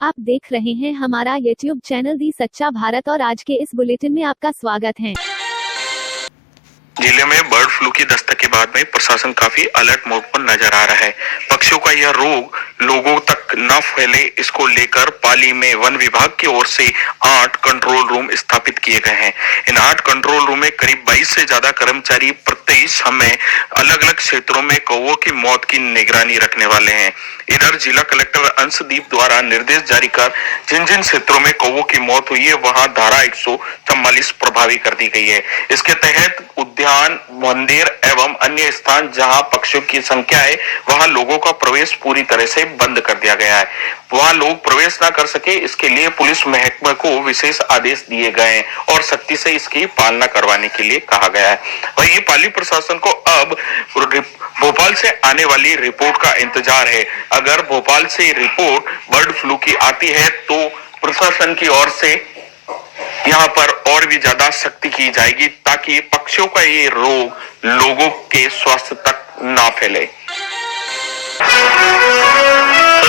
आप देख रहे हैं हमारा YouTube चैनल दी सच्चा भारत और आज के इस बुलेटिन में आपका स्वागत है। जिले में बर्ड फ्लू की दस्तक के बाद में प्रशासन काफी अलर्ट मोड पर नजर आ रहा है। पक्षियों का यह रोग लोगों तक न फैले, इसको लेकर पाली में वन विभाग की ओर से 8 कंट्रोल रूम स्थापित किए गए हैं। इन 8 कंट्रोल रूम में करीब 22 से ज्यादा कर्मचारी प्रत्येक समय अलग अलग क्षेत्रों में कौवों की मौत की निगरानी रखने वाले हैं। इधर जिला कलेक्टर अंशदीप द्वारा निर्देश जारी कर जिन जिन क्षेत्रों में कौवों की मौत हुई है वहां धारा 144 प्रभावी कर दी गई है। इसके तहत उद्यान, मंदिर एवं अन्य स्थान जहां पक्षियों की संख्या है वहां लोगों का प्रवेश पूरी तरह से बंद कर दिया गया है। वहां लोग प्रवेश ना कर सके, इसके लिए पुलिस महकमे को विशेष आदेश दिए गए हैं और सख्ती से इसकी पालना करवाने के लिए कहा गया है। वहीं पाली प्रशासन को अब भोपाल से आने वाली रिपोर्ट का इंतजार है। अगर भोपाल से रिपोर्ट बर्ड फ्लू की आती है तो प्रशासन की ओर से यहाँ पर और भी ज्यादा सख्ती की जाएगी ताकि पक्षियों का ये रोग लोगों के स्वास्थ्य तक ना फैले।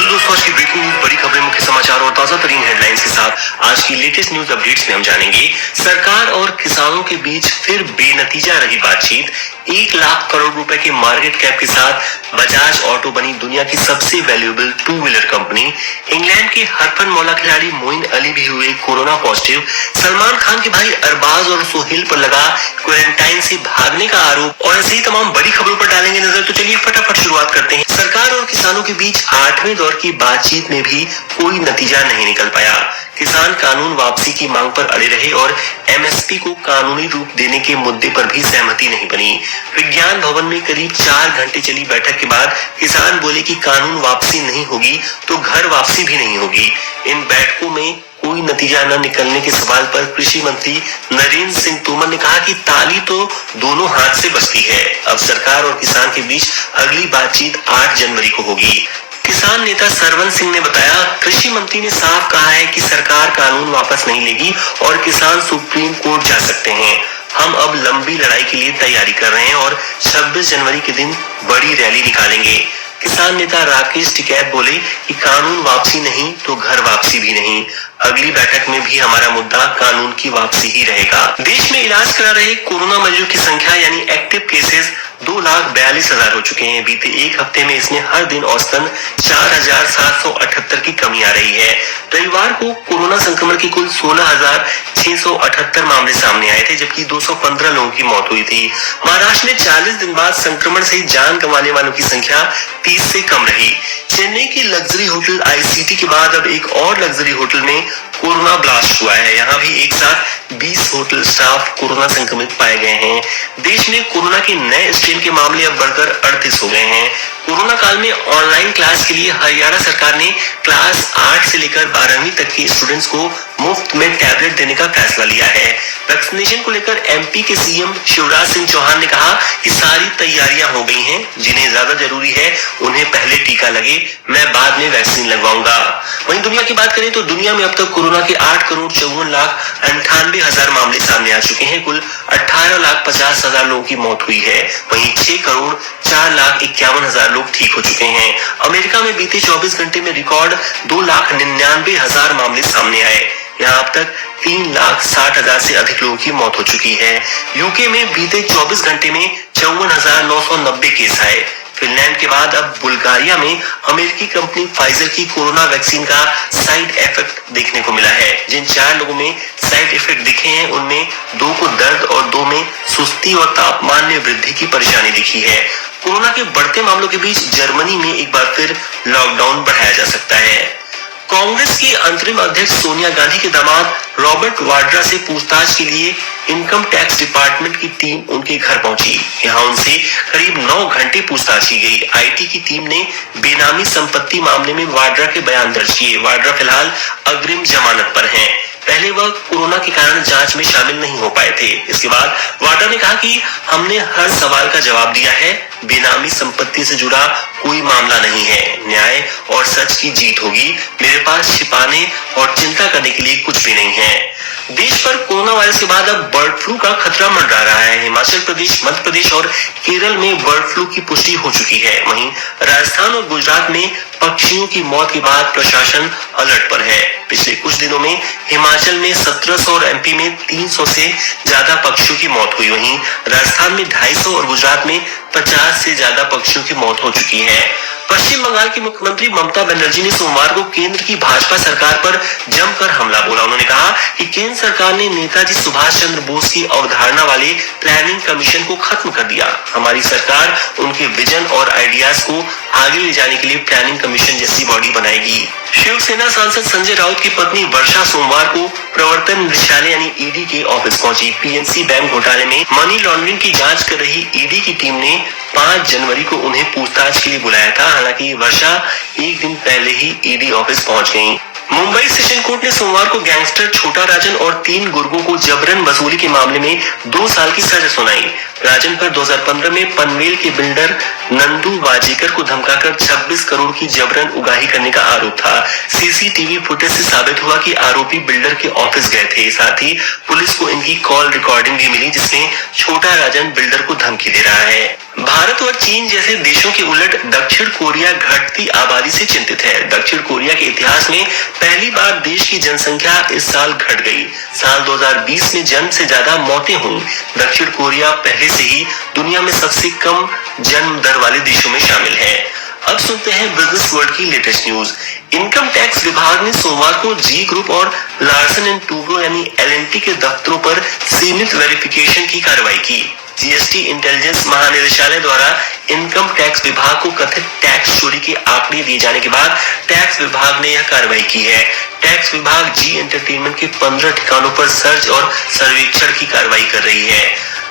दोस्तों, आज की ब्रेकिंग न्यूज, बड़ी खबरें, मुख्य समाचार और ताजा तरीन हेडलाइंस के साथ आज की लेटेस्ट न्यूज अपडेट्स में हम जानेंगे सरकार और किसानों के बीच फिर बेनतीजा रही बातचीत। 1 लाख करोड़ रुपए के मार्केट कैप के साथ बजाज ऑटो बनी दुनिया की सबसे वैल्यूएबल 2 व्हीलर कंपनी। इंग्लैंड के हरफन मौला खिलाड़ी मोइन अली भी हुए कोरोना पॉजिटिव। सलमान खान के भाई अरबाज और सोहेल पर लगा क्वारंटाइन से भागने का आरोप। और ऐसी तमाम बड़ी खबरों पर डालेंगे नजर, तो चलिए फटाफट शुरुआत करते हैं। सरकार और किसानों के बीच 8वें दौर की बातचीत में भी कोई नतीजा नहीं निकल पाया। किसान कानून वापसी की मांग पर अड़े रहे और एमएसपी को कानूनी रूप देने के मुद्दे पर भी सहमति नहीं बनी। विज्ञान भवन में करीब 4 घंटे चली बैठक के बाद किसान बोले कि कानून वापसी नहीं होगी तो घर वापसी भी नहीं होगी। इन बैठकों में कोई नतीजा न निकलने के सवाल पर कृषि मंत्री नरेंद्र सिंह तोमर ने कहा कि ताली तो दोनों हाथ से बजती है। अब सरकार और किसान के बीच अगली बातचीत 8 जनवरी को होगी। किसान नेता सरवन सिंह ने बताया, कृषि मंत्री ने साफ कहा है कि सरकार कानून वापस नहीं लेगी और किसान सुप्रीम कोर्ट जा सकते हैं। हम अब लंबी लड़ाई के लिए तैयारी कर रहे हैं और 26 जनवरी के दिन बड़ी रैली निकालेंगे। किसान नेता राकेश टिकैत बोले कि कानून वापसी नहीं तो घर वापसी भी नहीं। अगली बैठक में भी हमारा मुद्दा कानून की वापसी ही रहेगा। देश में इलाज करा रहे कोरोना मरीजों की संख्या यानी एक्टिव केसेस 2,42,000 हो चुके हैं। बीते एक हफ्ते में इसमें हर दिन औसतन 4,778 की कमी आ रही है। रविवार को कोरोना संक्रमण के कुल 16,678 मामले सामने आए थे, जबकि 215 लोगों की मौत हुई थी। महाराष्ट्र में 40 दिन बाद संक्रमण से जान गंवाने वालों की संख्या 30 से कम रही। चेन्नई के लग्जरी होटल आईसीटी के बाद अब एक और लग्जरी होटल में कोरोना ब्लास्ट हुआ है। यहाँ भी एक साथ 20 होटल स्टाफ कोरोना संक्रमित पाए गए हैं। देश में कोरोना के नए स्ट्रेन के मामले अब बढ़कर 38 हो गए हैं। कोरोना काल में ऑनलाइन क्लास के लिए हरियाणा सरकार ने क्लास 8 से लेकर 12वीं तक के स्टूडेंट्स को मुफ्त में टैबलेट देने का फैसला लिया है। वैक्सीनेशन को लेकर एमपी के सीएम शिवराज सिंह चौहान ने कहा कि सारी तैयारियां हो गई हैं, जिन्हें ज्यादा जरूरी है उन्हें पहले टीका लगे, मैं बाद में वैक्सीन लगवाऊंगा। वहीं दुनिया की बात करें तो दुनिया में अब तक कोरोना के 8,54,98,000 मामले सामने आ चुके हैं। कुल 18,50,000 लोगों की मौत हुई है। वहीं 6,04,51,000 लोग ठीक हो चुके हैं। अमेरिका में बीते 24 घंटे में रिकॉर्ड 2,99,000 मामले सामने आए। यहाँ अब तक 3,60,000 से अधिक लोगों की मौत हो चुकी है। यूके में बीते 24 घंटे में 54,990 केस आए। फिनलैंड के बाद अब बुल्गारिया में अमेरिकी कंपनी फाइजर की कोरोना वैक्सीन का साइड इफेक्ट देखने को मिला है। जिन 4 लोगों में साइड इफेक्ट दिखे हैं उनमें 2 को दर्द और 2 में सुस्ती और तापमान में वृद्धि की परेशानी दिखी है। कोरोना के बढ़ते मामलों के बीच जर्मनी में एक बार फिर लॉकडाउन बढ़ाया जा सकता है। कांग्रेस की अंतरिम अध्यक्ष सोनिया गांधी के दामाद रॉबर्ट वाड्रा से पूछताछ के लिए इनकम टैक्स डिपार्टमेंट की टीम उनके घर पहुंची। यहां उनसे करीब 9 घंटे पूछताछ की गई। आईटी की टीम ने बेनामी संपत्ति मामले में वाड्रा के बयान दर्ज किए। वाड्रा फिलहाल अग्रिम जमानत पर हैं। पहले वह कोरोना के कारण जांच में शामिल नहीं हो पाए थे। इसके बाद वाड्रा ने कहा कि हमने हर सवाल का जवाब दिया है, बेनामी संपत्ति से जुड़ा कोई मामला नहीं है, न्याय और सच की जीत होगी। मेरे पास छिपाने और चिंता करने के लिए कुछ भी नहीं है। देश पर कोरोना वायरस के बाद अब बर्ड फ्लू का खतरा मंडरा रहा है। हिमाचल प्रदेश, मध्य प्रदेश और केरल में बर्ड फ्लू की पुष्टि हो चुकी है। वहीं राजस्थान और गुजरात में पक्षियों की मौत के बाद प्रशासन अलर्ट पर है। पिछले कुछ दिनों में हिमाचल में 1700 और एमपी में 300 से ज्यादा पक्षियों की मौत हुई। वहीं राजस्थान में 250 और गुजरात में 50 से ज्यादा पक्षियों की मौत हो चुकी है। पश्चिम बंगाल की मुख्यमंत्री ममता बनर्जी ने सोमवार को केंद्र की भाजपा सरकार पर जमकर हमला बोला। उन्होंने कहा कि केंद्र सरकार ने नेताजी सुभाष चंद्र बोस की अवधारणा वाले प्लानिंग कमीशन को खत्म कर दिया। हमारी सरकार उनके विजन और आइडियाज को आगे ले जाने के लिए प्लानिंग कमीशन जैसी बॉडी बनाएगी। शिवसेना सांसद संजय राउत की पत्नी वर्षा सोमवार को प्रवर्तन निदेशालय यानी ईडी के ऑफिस पहुंची। पीएनसी बैंक घोटाले में मनी लॉन्ड्रिंग की जांच कर रही ईडी की टीम ने 5 जनवरी को उन्हें पूछताछ के लिए बुलाया था। हालांकि वर्षा एक दिन पहले ही ईडी ऑफिस पहुंच गयी। मुंबई सेशन कोर्ट ने सोमवार को गैंगस्टर छोटा राजन और 3 गुर्गों को जबरन वसूली के मामले में 2 साल की सजा सुनाई। राजन पर 2015 में पनवेल के बिल्डर नंदू वाजेकर को धमकाकर 26 करोड़ की जबरन उगाही करने का आरोप था। सीसीटीवी फुटेज से साबित हुआ कि आरोपी बिल्डर के ऑफिस गए थे। साथ ही पुलिस को इनकी कॉल रिकॉर्डिंग भी मिली जिसमें छोटा राजन बिल्डर को धमकी दे रहा है। भारत और चीन जैसे देशों के उलट दक्षिण कोरिया घटती आबादी से चिंतित है। दक्षिण कोरिया के इतिहास में पहली बार देश की जनसंख्या इस साल घट गई। साल 2020 में जन्म से ज्यादा मौतें हुई। दक्षिण कोरिया पहले से ही दुनिया में सबसे कम जन्म दर वाले देशों में शामिल है। अब सुनते हैं बिजनेस वर्ल्ड की लेटेस्ट न्यूज। इनकम टैक्स विभाग ने सोमवार को जी ग्रुप और लार्सन एंड टूब्रो यानी एलएनटी के दफ्तरों पर सीमित वेरिफिकेशन की कार्रवाई की। जीएसटी इंटेलिजेंस महानिदेशालय द्वारा इनकम टैक्स विभाग को कथित टैक्स चोरी के आंकड़े दिए जाने के बाद टैक्स विभाग ने यह कार्रवाई की है। टैक्स विभाग जी एंटरटेनमेंट के 15 ठिकानों पर सर्च और सर्वेक्षण की कार्रवाई कर रही है।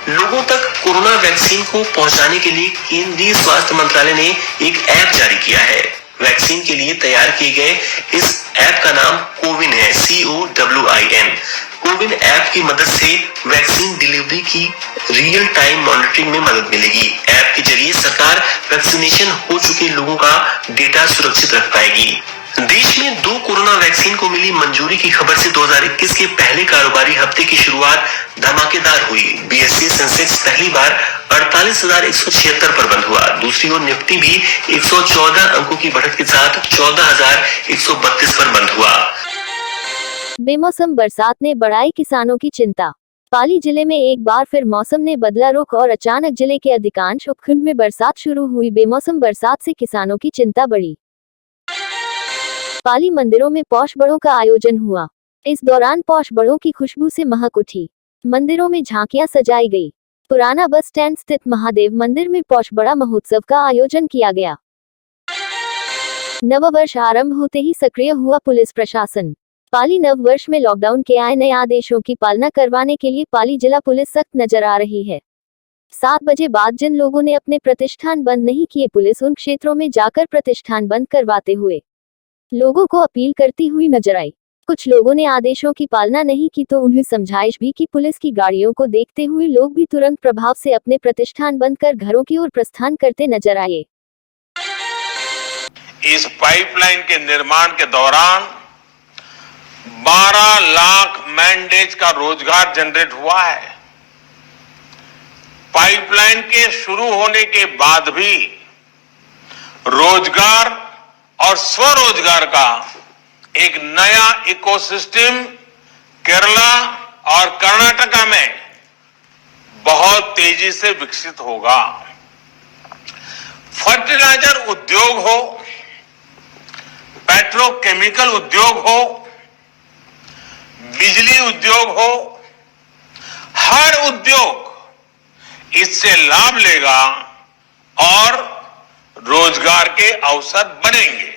लोगों तक कोरोना वैक्सीन को पहुंचाने के लिए केंद्रीय स्वास्थ्य मंत्रालय ने एक ऐप जारी किया है। वैक्सीन के लिए तैयार किए गए इस ऐप का नाम कोविन है, COWIN। कोविन ऐप की मदद से वैक्सीन डिलीवरी की रियल टाइम मॉनिटरिंग में मदद मिलेगी। ऐप के जरिए सरकार वैक्सीनेशन हो चुके लोगों का डेटा सुरक्षित रख पाएगी। देश में 2 कोरोना वैक्सीन को मिली मंजूरी की खबर से 2021 के पहले कारोबारी हफ्ते की शुरुआत धमाकेदार हुई। बीएसई सेंसेक्स पहली बार 48,176 पर बंद हुआ। दूसरी ओर निफ्टी भी 114 अंकों की बढ़त के साथ 14,132 पर बंद हुआ। बेमौसम बरसात ने बढ़ाई किसानों की चिंता। पाली जिले में एक बार फिर मौसम ने बदला रुख और अचानक जिले के अधिकांश उपखंड में बरसात शुरू हुई। बेमौसम बरसात से किसानों की चिंता बढ़ी। पाली मंदिरों में पौष बड़ों का आयोजन हुआ। इस दौरान पौष बड़ों की खुशबू से महक उठी। मंदिरों में झांकियां सजाई गई। पुराना बस स्टैंड स्थित महादेव मंदिर में पौष बड़ा महोत्सव का आयोजन किया गया। नववर्ष आरंभ होते ही सक्रिय हुआ पुलिस प्रशासन। पाली नववर्ष में लॉकडाउन के आए नए आदेशों की पालना करवाने के लिए पाली जिला पुलिस सख्त नजर आ रही है। 7 बजे बाद जिन लोगों ने अपने प्रतिष्ठान बंद नहीं किए, पुलिस उन क्षेत्रों में जाकर प्रतिष्ठान बंद करवाते हुए लोगों को अपील करती हुई नजर आई। कुछ लोगों ने आदेशों की पालना नहीं की तो उन्हें समझाइश भी की। पुलिस की गाड़ियों को देखते हुए लोग भी तुरंत प्रभाव से अपने प्रतिष्ठान बंद कर घरों की ओर प्रस्थान करते नजर आए। इस पाइपलाइन के निर्माण के दौरान 12 लाख मैन डेज का रोजगार जनरेट हुआ है। पाइपलाइन के शुरू होने के बाद भी रोजगार और स्वरोजगार का एक नया इकोसिस्टम केरला और कर्नाटका में बहुत तेजी से विकसित होगा। फर्टिलाइजर उद्योग हो, पेट्रोकेमिकल उद्योग हो, बिजली उद्योग हो, हर उद्योग इससे लाभ लेगा और रोजगार के अवसर बनेंगे।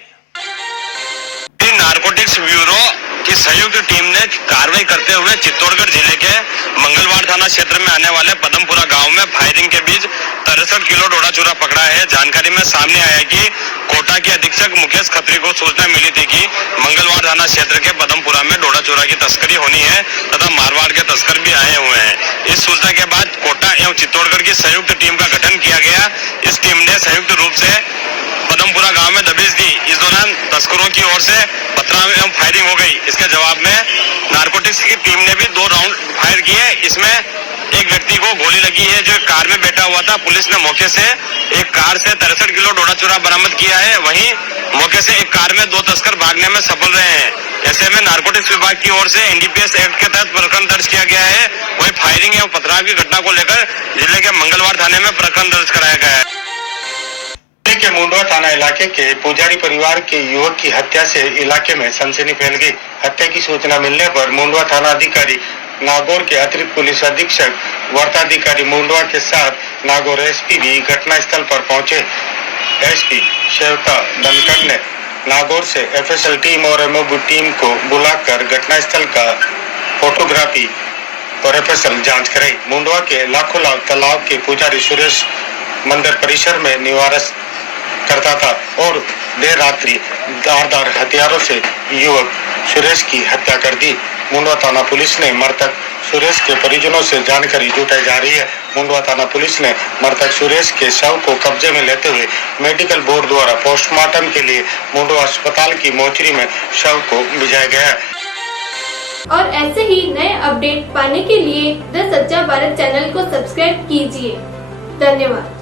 नारकोटिक्स ब्यूरो की संयुक्त टीम ने कार्रवाई करते हुए चित्तौड़गढ़ जिले के मंगलवार थाना क्षेत्र में आने वाले पदमपुरा गांव में फायरिंग के बीच 63 किलो डोडा चूरा पकड़ा है। जानकारी में सामने आया कि कोटा के अधीक्षक मुकेश खत्री को सूचना मिली थी कि मंगलवार थाना क्षेत्र के पदमपुरा में डोडा डोडा चूरा की तस्करी होनी है तथा मारवाड़ के तस्कर भी आए हुए हैं। इस सूचना के बाद कोटा एवं चित्तौड़गढ़ की संयुक्त टीम का गठन किया गया। इस टीम ने संयुक्त रूप से पदमपुरा गांव में दबिश दी। इस दौरान तस्करों की ओर से पथराव एवं फायरिंग हो गई। इसके जवाब में नारकोटिक्स की टीम ने भी 2 राउंड फायर किए। इसमें एक व्यक्ति को गोली लगी है जो कार में बैठा हुआ था। पुलिस ने मौके से एक कार से 63 किलो डोडा चूरा बरामद किया है। वहीं मौके से एक कार में 2 तस्कर भागने में सफल रहे हैं। ऐसे में नारकोटिक्स विभाग की ओर से एनडीपीएस एक्ट के तहत प्रकरण दर्ज किया गया है। वहीं फायरिंग एवं पथराव की घटना को लेकर जिले के मंगलवार थाने में प्रकरण दर्ज कराया गया है। जिले के मुंडवा थाना इलाके के पुजारी परिवार के युवक की हत्या से इलाके में सनसनी फैल गई। हत्या की सूचना मिलने पर मुंडवा थाना अधिकारी नागौर के अतिरिक्त पुलिस अधीक्षक वार्ताधिकारी मुंडवा के साथ नागौर एसपी भी घटनास्थल पर पहुंचे। एसपी श्वेता धनखड़ ने नागौर से एफएसएल टीम और एमओबी टीम को बुलाकर घटनास्थल का फोटोग्राफी और एफएसएल जांच कराई। मुंडवा के लाखों लाख तालाब के पुजारी सुरेश मंदिर परिसर में निवास करता था और देर रात्रि धारदार हथियारों से युवक सुरेश की हत्या कर दी। मुंडवा थाना पुलिस ने मृतक सुरेश के परिजनों से जानकारी जुटाई जा रही है। मुंडवा थाना पुलिस ने मृतक सुरेश के शव को कब्जे में लेते हुए मेडिकल बोर्ड द्वारा पोस्टमार्टम के लिए मुंडवा अस्पताल की मोर्चरी में शव को भिजाया गया। और ऐसे ही नए अपडेट पाने के लिए द सच्चा भारत चैनल को सब्सक्राइब कीजिए। धन्यवाद।